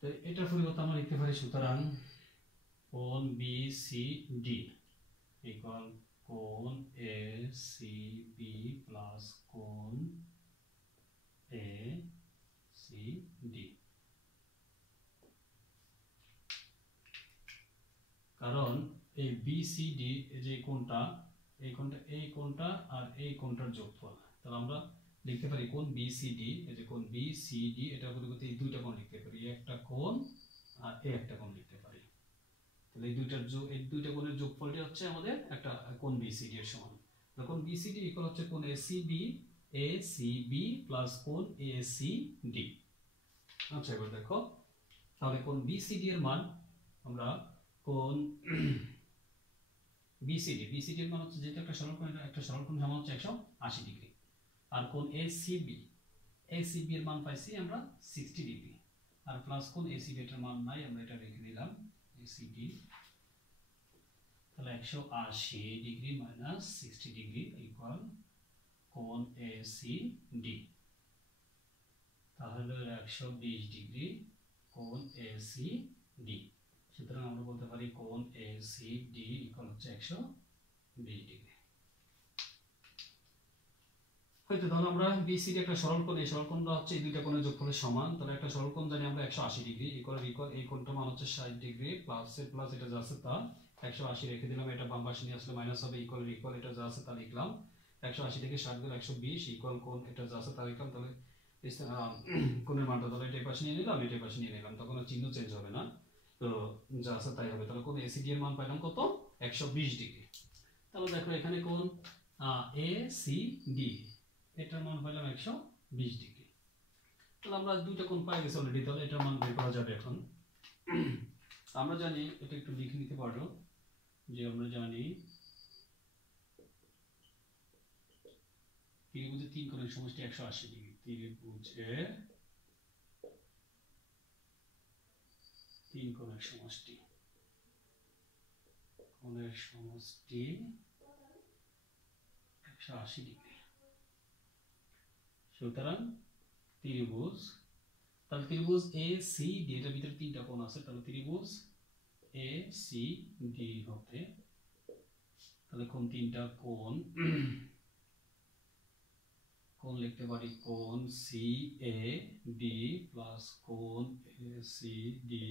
তো এটার পরিবর্তে আমরা লিখতে পারি সুতরাং কোণ BCD ইকুয়াল কোণ ACB প্লাস কোণ ACD, কারণ এই BCD যে কোণটা, এই কোণটা, এই কোণটা আর এই কোণটার যোগফল, তাহলে আমরা লিখতে পারি কোণ BCD, এই যে কোণ BCD এটার পরিবর্তে এই দুইটা কোণ লিখতে পারি, একটা কোণ আর এই একটা কোণ লিখতে পারি। তাহলে এই দুইটা কোণের যোগফলটা হচ্ছে আমাদের একটা কোণ BCD এর সমান। কোণ BCD ইকুয়াল হচ্ছে কোণ ACB প্লাস কোণ ACD। আচ্ছা এবার দেখো, তাহলে কোণ BCD এর মান, আমরা কোণ BCD এর মান হচ্ছে, যেহেতু একটা সরল কোণ, একটা সরল কোণ সমান হচ্ছে 180 ডিগ্রি, আর কোণ ACB এর মান পাইছি আমরা 60 ডিগ্রি, আর প্লাস কোণ ACB এর মান নাই, আমরা এটা রেখে দিলাম ACD, তাহলে 180 ডিগ্রি মাইনাস 60 ডিগ্রি ইকুয়াল কোণ ACD, তাহলে 120 ডিগ্রি কোণ ACD। সুতরাং আমরা বলতে পারি কোণ ACD ইকুয়াল হচ্ছে 120 ডিগ্রি। হয়তো তাহলে আমরা BCD একটা সরল কোণ, এই সরল কোণটা হচ্ছে এই দুইটা কোণের যোগফলের সমান, তাহলে একটা সরল কোণ জানি আমরা 180 ডিগ্রি ইকুয়াল এই কোণটার মান হচ্ছে 60 ডিগ্রি, প্লাস এটা যা আছে তা 180 রেখে দিলাম, এটা বাম পাশে নিয়ে আসলে মাইনাস হবে, ইকুয়াল এটা যা আছে তা লিখলাম, 180 থেকে 60 গেলে 120 ইকুয়াল কোণ এটা যা আছে তার লিখলাম। তাহলে কোণের মানটা তাহলে এটা পাশে নিয়ে নিলাম, এটা পাশে নিয়ে নিলাম, তখন চিহ্ন চেঞ্জ হবে না, তো যা আছে তাই হবে। তাহলে কোণ এসিডি এর মান পাইলাম কত 120 ডিগ্রি। তাহলে দেখো এখানে কোণ এসিডি এটার মান পাইলাম 120 ডিগ্রি। তাহলে আমরা দুইটা কোণ পাই গেছি অলরেডি, তাহলে এটার মান বের করা যাবে এখন। আমরা জানি এটা একটু লিখে নিতে পারো যে আমরা জানি ত্রিভুজের তিন কোণের সমষ্টি 180 ডিগ্রি। ত্রিভুজের তিন কোণের সমষ্টি, কোণের সমষ্টি 180 ডিগ্রি। সুতরাং ত্রিভুজ, তাহলে ত্রিভুজ এ সি ডি এটার ভিতরে তিনটা কোণ আছে, তাহলে ত্রিভুজ এ সি ডি হতে তাহলে কোন তিনটা কোণ কোণ লিখতে পারি কোণ সি এ ডি প্লাস কোণ এ সি ডি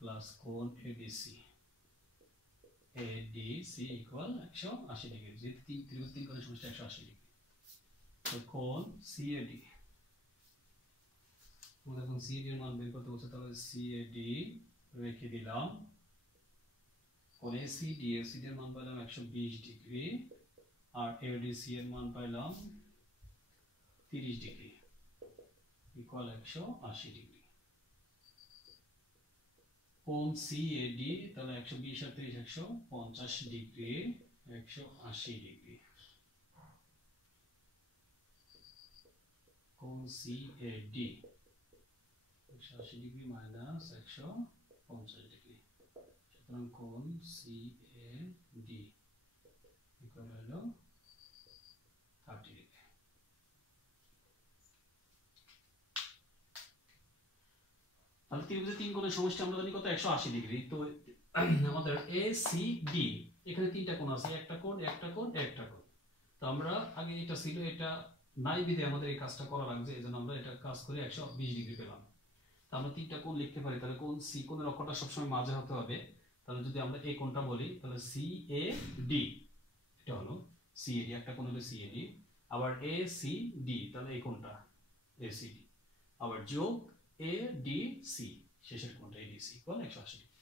প্লাস কোণ এডিসি। ADC equal 180 degree. যে ত্রিভুজ তিন কোণের সমষ্টি 180 ডিগ্রি, তো কোণ সিএডি আমাদের এখন সিএডি এর মান বের করতে বলছে, তাহলে সিএডি রেখে দিলাম। কোণ এসিডি, এসিডি এর মান পাইলাম 120 ডিগ্রি আর এডিসি এর মান পাইলাম 30 ডিগ্রি ইকুয়াল 180 ডিগ্রি। কোণ সিএডি তাহলে 120 আর 30 150 ডিগ্রি, 180 ডিগ্রি। কোণ সিএডি 180 ডিগ্রি মাইনাস 150 ডিগ্রি, সুতরাং কোণ সিএডি ইকুয়াল হলো 30 ডিগ্রি। তাহলে ত্রিভুজের তিন কোণের সমষ্টি আমরা জানি কত 180 ডিগ্রি। তো আমাদের এ সি ডি এখানে তিনটা কোণ আছে, একটা কোণ একটা কোণ একটা কোণ। তো আমরা আগে এটা ছিল, এটা নাই বিধে আমাদের এই কাজটা করা লাগছে, এজন্য আমরা এটা কাজ করে 120 ডিগ্রি পেলাম। তো আমরা তিনটা কোণ লিখতে পারি, তাহলে কোণ সি, কোণের অক্ষরটা সবসময় মাঝে হতে হবে। তাহলে যদি আমরা এই কোণটা বলি তাহলে সি এ ডি, এটা হলো সি এ ডি, একটা কোণ হলো সি এ ডি। আবার এ সি ডি তাহলে এই কোণটা এ সি ডি, আবার যোগ এ ডি সি শেষের কোণটা এডিসি ইকুয়াল 180 ডিগ্রি।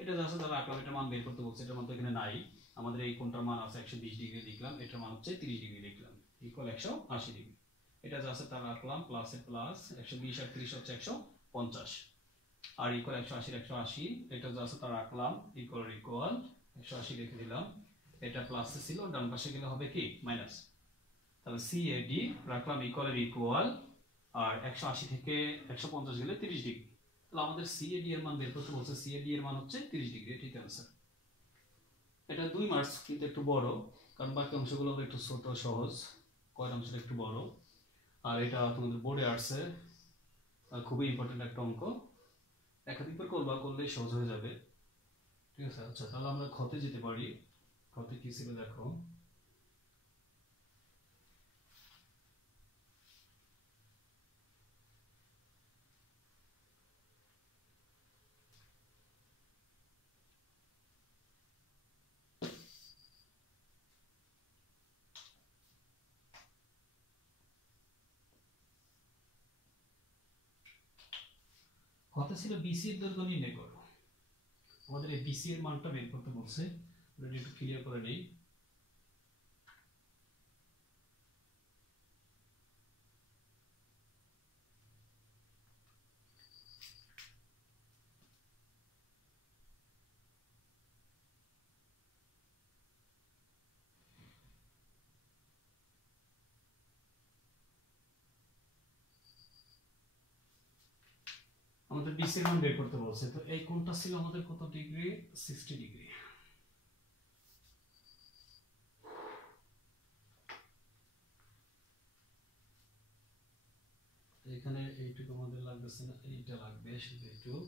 এটা যাচ্ছে তাহলে আঁকলাম, এটা মান বের করতে বলছে, এটার মান তো এখানে নাই। আমাদের এই কোণটার মান আছে 120 ডিগ্রি লিখলাম, এটার মান হচ্ছে 30 ডিগ্রি লিখলাম ইকুয়াল 180 ডিগ্রি। এটা যাচ্ছে তার রাখলাম প্লাসে প্লাস, 120 আর 30 হচ্ছে 150 আর ইকুয়াল 180 180, এটা যাচ্ছে তার রাখলাম ইকুয়াল ইকুয়াল 180 রেখে দিলাম। এটা প্লাসে ছিল, ডান পাশে গেলে হবে কি মাইনাস। তাহলে সি এ ডি রাখলাম ইকুয়াল ইকুয়াল, আর 180 থেকে 150 গেলে 30 ডিগ্রি। তাহলে আমাদের সিএডি এর মান বের করতে বলছে, সিএডি এর মান হচ্ছে 30 ডিগ্রি, ঠিক অ্যান্সার। এটা 2 মার্কস কিন্তু একটু বড়, কারণ বাকি অংশগুলো একটু ছোট সহজ, কয়ের অংশটা একটু বড়। আর এটা তোমাদের বোর্ডে আসছে, খুবই ইম্পর্টেন্ট একটা অঙ্ক, একাধিকবার করবা, করলেই সহজ হয়ে যাবে, ঠিক আছে। আচ্ছা তাহলে আমরা খতে যেতে পারি। খতে কি ছিল দেখো, কথা ছিল বিসি এর দৈর্ঘ্য নির্ণয় করো। আমাদের এই বিসি এর মানটা বের করতে বলছে, আমরা একটু ক্লিয়ার করে নেই। আমাদের বিসি এর মান বের করতে বলছে, তো এই কোণটা ছিল আমাদের কত ডিগ্রি, 60 ডিগ্রি। এখানে এইটুকু আমাদের লাগতেছে না, এইটা লাগবে, শুধু এইটুক।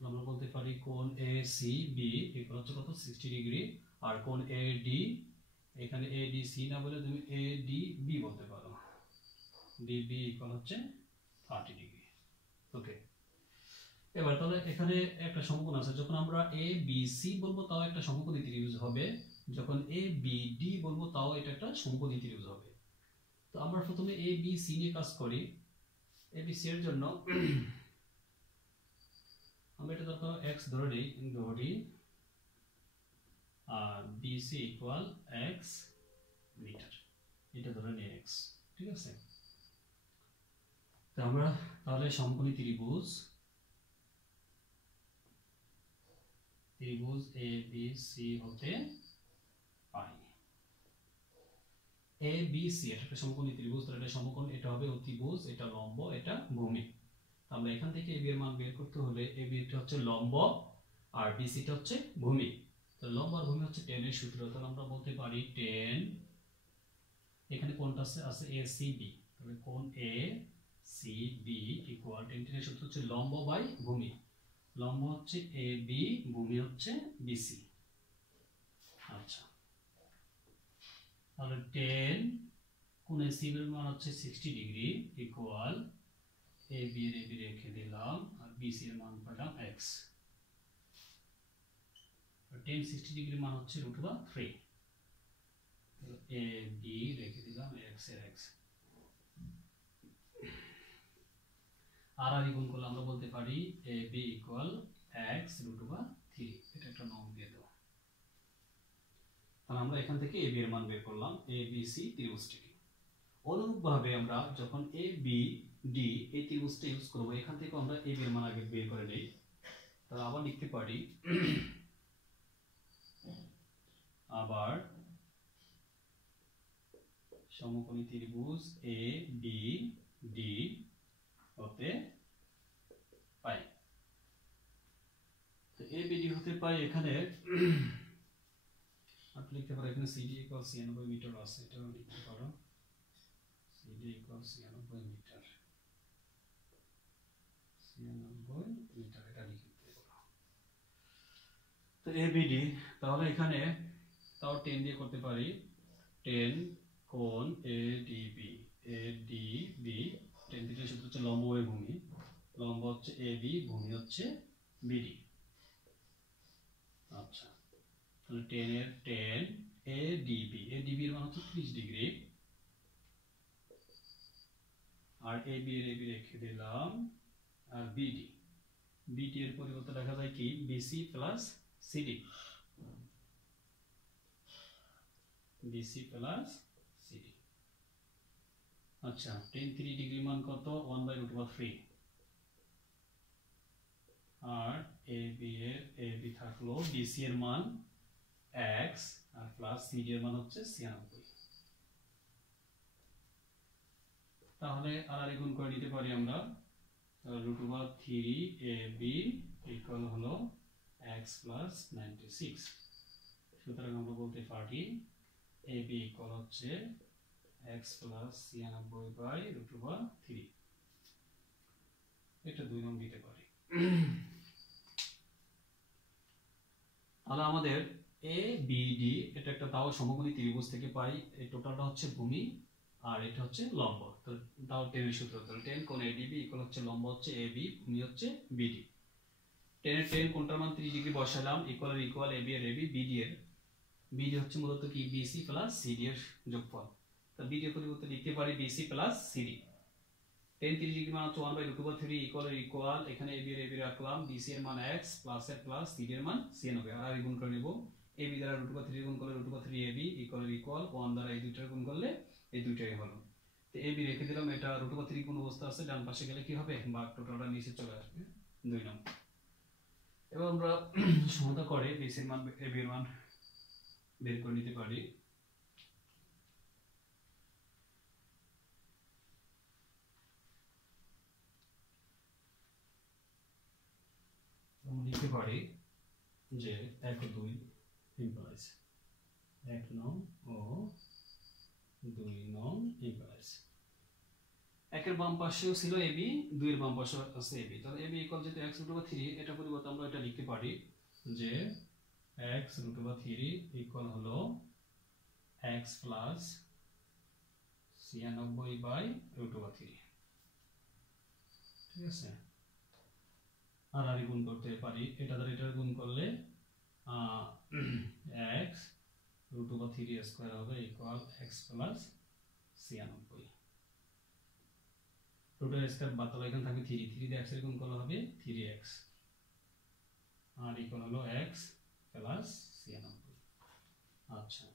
আমরা বলতে পারি কোণ এ সি বি ইকুয়াল হচ্ছে কত 60 ডিগ্রি, আর কোণ এ ডি, এখানে এ ডি সি না বলে তুমি এ ডি বি বলতে পারো, ডি বি ইকুয়াল হচ্ছে 30 ডিগ্রি। ওকে, এবার তাহলে এখানে একটা সমকোণ আছে, যখন আমরা এ বি সি বলবো তাও একটা সমকোণী ত্রিভুজ হবে, যখন এ বি ডি বলবো তাও এটা একটা সমকোণী ত্রিভুজ হবে। তো আমরা প্রথমে এ বি সি নিয়ে কাজ করি। এ বি সি এর জন্য আমরা এটা x ধরে নিই, আর BC ইকুয়াল x মিটার, এটা ধরে নিই x, ঠিক আছে। তো আমরা তাহলে সমকোণী ত্রিভুজ ABC হতে পাই। ABC এটা একটা সমকোণী ত্রিভুজ, তাহলে এটা সমকোণ, এটা হবে অতিভুজ, এটা লম্ব, এটা ভূমি। আমরা এখান থেকে AB এর মান বের করতে হলে AB টা হচ্ছে লম্ব আর BC টা হচ্ছে ভূমি। তো লম্ব আর ভূমি হচ্ছে tan এর সূত্র, তাহলে আমরা বলতে পারি tan, এখানে কোণটা আছে ACB, তাহলে কোণ ACB ইকুয়াল tan এর সূত্র হচ্ছে লম্ব বাই ভূমি। লম্ব হচ্ছে AB, ভূমি হচ্ছে BC। আচ্ছা, তাহলে tan কোণ ACB এর মান হচ্ছে 60 ডিগ্রি ইকুয়াল AB রেখে দিলাম আর BC এর মান পেলাম x। tan 60 ডিগ্রি মান হচ্ছে √3, AB রেখে দিলাম x এর x, আর গুণ করলে আমরা বলতে পারি AB ইকুয়াল x √3, এটা একটা নং দিয়ে দেব। তাহলে আমরা এখান থেকে AB এর মান বের করলাম, ABC ত্রিভুজটিকে। অনুরূপভাবে আমরা যখন ABD এই ত্রিভুজটা ইউজ করব, এখান থেকে আমরা AB এর মান আগে বের করে নেই। তাহলে আবার লিখতে পারি আবার সমকোণী ত্রিভুজ ABD হতে পাই। তো ABD হতে পাই, এখানে আপনি লিখতে পারেন এখানে CD ইকুয়াল 96 মিটার আছে, এটাও লিখতে পারো CD ইকুয়াল 96 মিটার, 96 মিটার, এটা লিখতে পারো। তো ABD, তাহলে এখানে তাও 10 দিয়ে করতে পারি, 10 কোণ ADB, tan θ এর সূত্র হচ্ছে লম্ব বাই ভূমি, লম্ব হচ্ছে AB, ভূমি হচ্ছে BD। আচ্ছা, তাহলে tan ADB এর মান হচ্ছে 30 ডিগ্রি, আর AB রেখে দিলাম, আর BD এর পরিবর্তে লেখা যায় কি BC plus CD, BC plus CD। আচ্ছা, tan 3 ডিগ্রি মান কত, 1/√3, আর AB থাকলো BC এর মান x আর প্লাস CD এর মান হচ্ছে 96। তাহলে আর গুণ করে নিতে পারি আমরা, √3 AB ইকুয়াল হলো x প্লাস 96। সুতরাং আমরা বলতে পারি AB ইকুয়াল হচ্ছে x প্লাস 96/√3, এটা 2 নং দিতে পারি। তাহলে আমাদের ABD এটা একটা তাও সমকোণী ত্রিভুজ থেকে পাই, এই টোটালটা হচ্ছে ভূমি আর এটা হচ্ছে লম্ব। তো তাও tan এর সূত্র, তাহলে tan কোণ ADB ইকুয়াল হচ্ছে লম্ব হচ্ছে AB, ভূমি হচ্ছে BD। tan কোণটার মান 30 ডিগ্রি বসালাম, ইকুয়াল AB এর AB, BD হচ্ছে মূলত কি BC প্লাস CD এর যোগফল। তো BD এর পরিবর্তে লিখতে পারি BC plus CD। tan 30 degree মান হচ্ছে 1/√3 ইকুয়াল এখানে AB রাখলাম, BC এর মান x প্লাস এর প্লাস CD এর মান 96, আর গুণ করে নেব, AB দ্বারা √3 গুণ করলে √3 AB ইকুয়াল 1 দ্বারা এই দুইটার গুণ করলে এই দুইটাই হলো। তো AB রেখে দিলাম, এটা √3 কোন অবস্থা আছে, ডান পাশে গেলে কি হবে, বা টোটালটা নিচে চলে আসবে 2 নং। এবার আমরা সমাধান করে BC এর মান AB এর মান বের করে নিতে পারি। আমরা লিখতে পারি যে 1 ও 2 ইমপ্লাইজ 1 নং ও 2 নং ইমপ্লাইজ। 1 এর বাম পাশেও ছিল AB, 2 এর বাম পাশেও আছে AB, তাহলে AB ইকুয়াল যেহেতু x √3, এটা পরিবর্তে আমরা এটা লিখতে পারি যে x √3 ইকুয়াল হলো x প্লাস 96/√3, ঠিক আছে। আর গুণ করতে পারি, এটা দ্বারা এটা গুণ করলে x √3 হবে ইকুয়াল x প্লাস 96 রুটের স্কয়ার বাদ দিলে এখানে থাকবে 3 3 দিয়ে x এর গুণ করলে হবে 3x আর ইকুয়াল হলো x প্লাস 96 আচ্ছা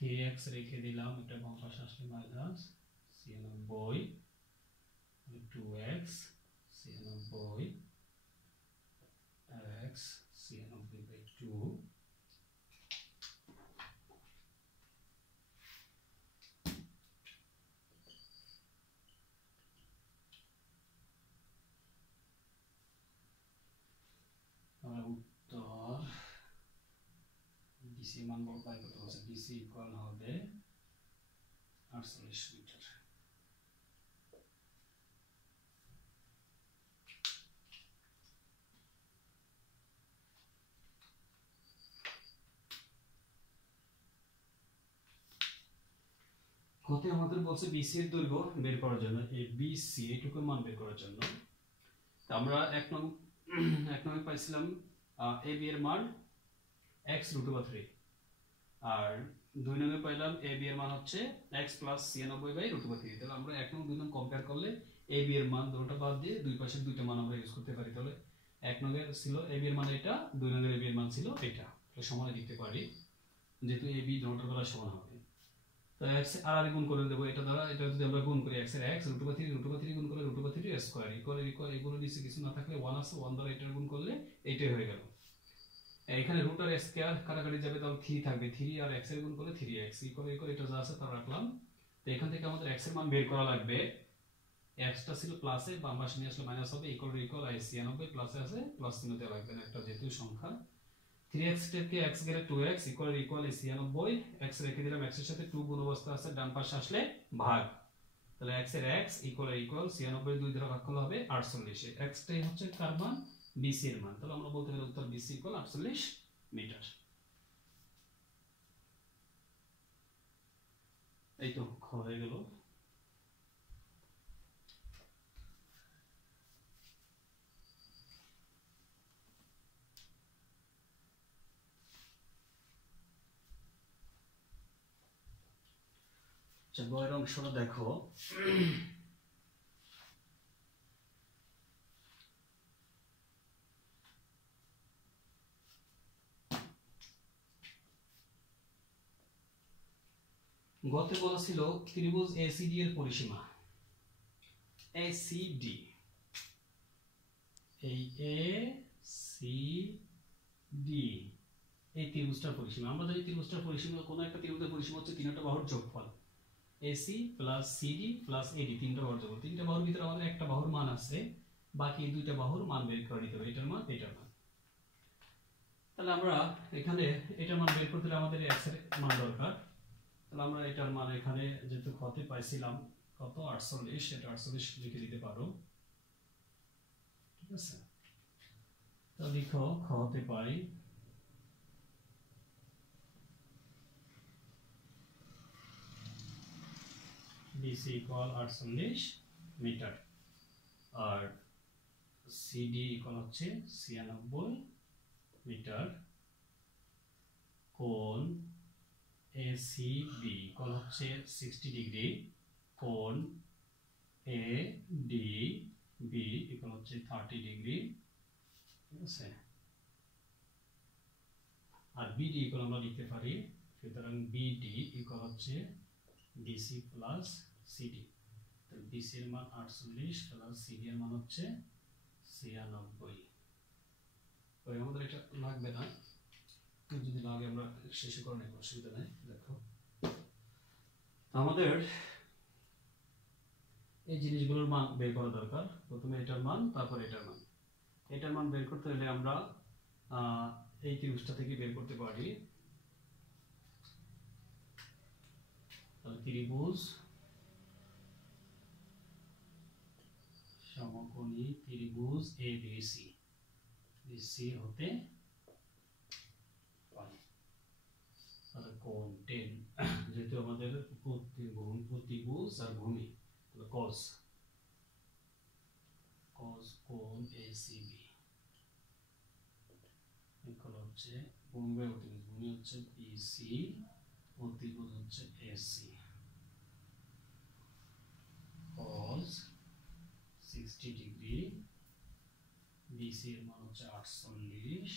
3x রেখে দিলাম এটা বাম পাশে আসলে মাইনাস 96 2x 96 x 96/2 উত্তর ডিসি মান বাই করতে বলছে ডিসি ইকুয়াল হবে 48 মিটার কতে আমাদের বলছে বিসি এর দৈর্ঘ্য বের করার জন্য এই বিসি এটুকুর মান বের করার জন্য আমরা এক নম্বর পাইছিলাম ab এর মান x √3 আর দুই নম্বরে পাইলাম ab এর মান হচ্ছে x + 96/√3 তাহলে আমরা এক নম্বর দুই নম্বর কম্পেয়ার করলে ab এর মান দুটোটা বাদ দিয়ে দুই পাশের দুইটা মান আমরা ইউজ করতে পারি তাহলে এক নম্বরে ছিল ab এর মান এটা দুই নম্বরে ab এর মান ছিল এটা তো সমানে লিখতে পারি যেহেতু ab দুটোর বেলা সমান হবে তো x আর গুণ করে দেব এটা দ্বারা এটা যদি আমরা গুণ করি x এর x √3 গুণ করলে √3² ইকুয়াল এগুলো নিচে কিছু না থাকলে 1 আছে 1 দ্বারা এটা গুণ করলে এইটাই হয়ে গেল এখানে √ আর স্কয়ার কাটাকাটি যাবে তাহলে 3 থাকবে 3 আর x এর গুণ করলে 3x ইকুয়াল এটা যা আছে তা রাখলাম তো এখান থেকে আমাদের x এর মান বের করা লাগবে x টা ছিল প্লাসে বাম পাশে নিয়ে আসলে মাইনাস হবে ইকুয়াল 96 প্লাসে আছে প্লাস চিহ্ন দেওয়া লাগবে না একটা যেহেতু সংখ্যা 3x থেকে x গেলে 2x ইকুয়াল 96 x রেখে দিলাম x এর সাথে 2 গুণ অবস্থা আছে ডান পাশে আসলে ভাগ তাহলে x এর x ইকুয়াল 96 2 দ্বারা ভাগ করলে হবে 48 x টাই হচ্ছে কার মান BC এর মান তাহলে আমরা বলতে পারি উত্তর BC ইকুয়াল 48 মিটার এই তো হয়ে গেল বইয়ের অংশটা দেখো গতে বলা ছিল ত্রিভুজ ACD এর পরিসীমা ACD এই ACD এই ত্রিভুজটার পরিসীমা আমরা জানি ত্রিভুজটার পরিসীমা কোন একটা ত্রিভুজের পরিসীমা হচ্ছে তিনটা বাহুর যোগফল AC + CD + AD তিনটা বাহুর যোগফল তিনটা বাহুর ভিতরে আমাদের একটা বাহুর মান আছে বাকি দুইটা বাহুর মান বের করে নিতে হবে এটার মান এটার মান তাহলে আমরা এখানে এটার মান বের করতে হলে আমাদের x এর মান দরকার তাহলে আমরা এটার মান এখানে যেহেতু ক্ষতে পাইছিলাম কত 48 এটা 48 লিখে দিতে পারো ঠিক আছে তাহলে লিখো ক্ষতে পাই BC ইকুয়াল 48 মিটার আর CD ইকুয়াল হচ্ছে 96 মিটার কোণ ACB ইকুয়াল হচ্ছে 60 ডিগ্রি কোণ ADB ইকুয়াল হচ্ছে 30 ডিগ্রি ঠিক আছে আর BD ইকুয়াল আমরা লিখতে পারি সুতরাং BD ইকুয়াল হচ্ছে BC প্লাস CD তাহলে BC এর মান 48 প্লাস CD এর মান হচ্ছে 96 ওই আমাদের এটা লাগবে না যদি লাগে আমরা শেষে করে নেব অসুবিধা নেই দেখো আমাদের এই জিনিসগুলোর মান বের করা দরকার প্রথমে এটার মান তারপর এটার মান বের করতে হলে আমরা এই ত্রিভুজটা থেকে বের করতে পারি তাহলে ত্রিভুজ সমকোণী ত্রিভুজ ABC BC হতে পারে তাহলে কোণ 10 যেহেতু আমাদের প্রতিভুজ আর ভূমি তাহলে cos কোণ ACB এখানে হচ্ছে ভূমি হচ্ছে BC অতিভুজ হচ্ছে এসি cos 60 ডিগ্রি, বিসি এর মান হচ্ছে 48,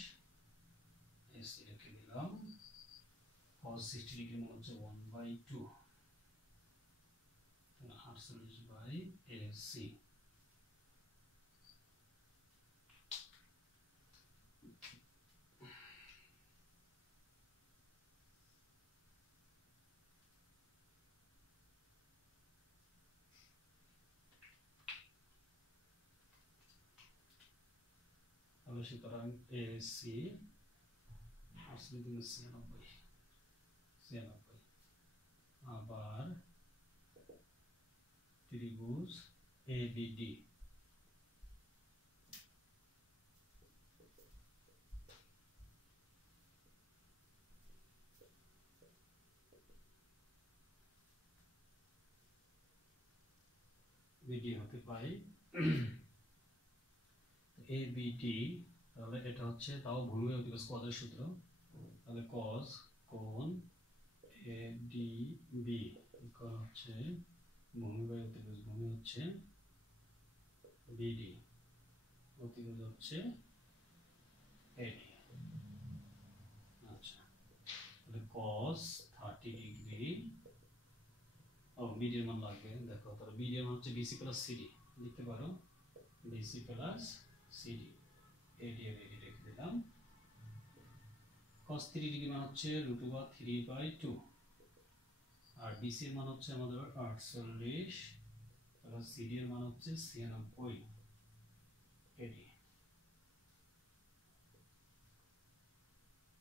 এসি রেখে দিলাম, cos 60 ডিগ্রি মান হচ্ছে 1/2, 48/AC। তাহলে সুতরাং এসি আসলে দিন 96, আবার ত্রিভুজ এবিডি, বিডি হতে পাই এবিডি। তাহলে এটা হচ্ছে তাও ভূমি অতিভুজ কজের সূত্র, তাহলে কজ কোণ এডিবি ইকুয়াল হচ্ছে ভূমি বাই অতিভুজ, ভূমি হচ্ছে বিডি, অতিভুজ হচ্ছে এডি। আচ্ছা, তাহলে cos 30 ডিগ্রি, ও বিডি এর মান লাগবে, দেখো তাহলে বিডি এর মান হচ্ছে বিসি প্লাস সিডি, লিখতে পারো বিসি প্লাস সিডি, এডি এর এডি রেখে দিলাম। cos 30 ডিগ্রি মান হচ্ছে √3/2, আর বিসি এর মান হচ্ছে আমাদের 48, তাহলে সিডি এর মান হচ্ছে 96, এডি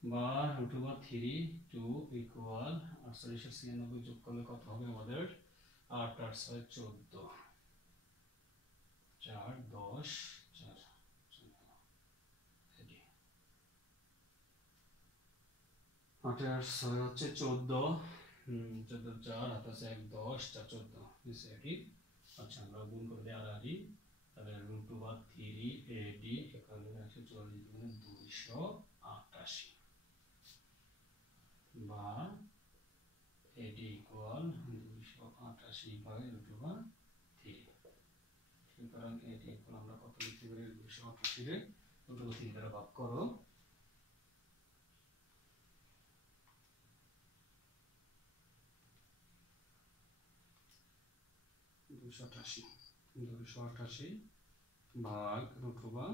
বা √3/2 ইকুয়াল 48 আর 96 যোগ করলে কত হবে আমাদের? 8 আর 6 14, 4 10 4 এডি। 8 আর 6 হচ্ছে 14, 14 4 হাত আছে 1 10 4 14 নিচে এডি। আচ্ছা, আমরা গুণ করে দিই আড়াআড়ি, তাহলে √3 এডি ইকুয়াল 144 মানে 288, বা এডি ইকুয়াল 288/√3। সুতরাং এডি ইকুয়াল আমরা কত লিখতে পারি? 288 রে √3 দ্বারা ভাগ করো, 288 ভাগ √3